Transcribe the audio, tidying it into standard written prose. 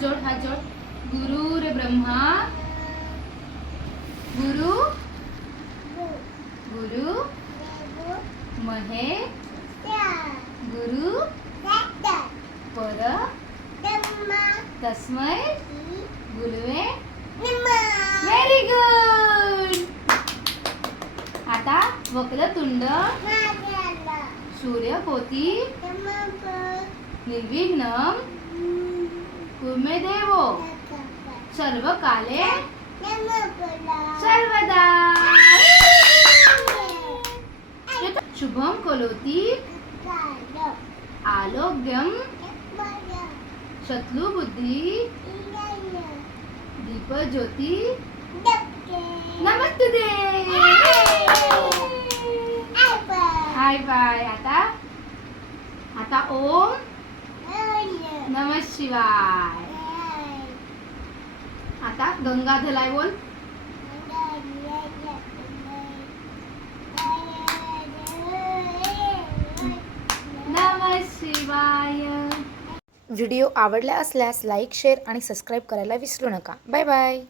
हात जोड. गुरुर्ब्रह्मा गुरु गुरु महेश गुरु पर तस्मै गुरुवे. Very good. आता वक्रतुंड सूर्यकोटी निर्विघ्नं कुर्मदेवो सर्वकाले सर्वदा. शुभं करोति आरोग्यं शत्रुबुद्धि दीपज्योति नमस्ते. Hi bye. आता ओम नमः शिवाय. आता गंगाधलाय बोल. नमः शिवाय. व्हिडिओ आवडला असल्यास लाईक, शेअर आणि सबस्क्राईब करायला विसरू नका. Bye bye.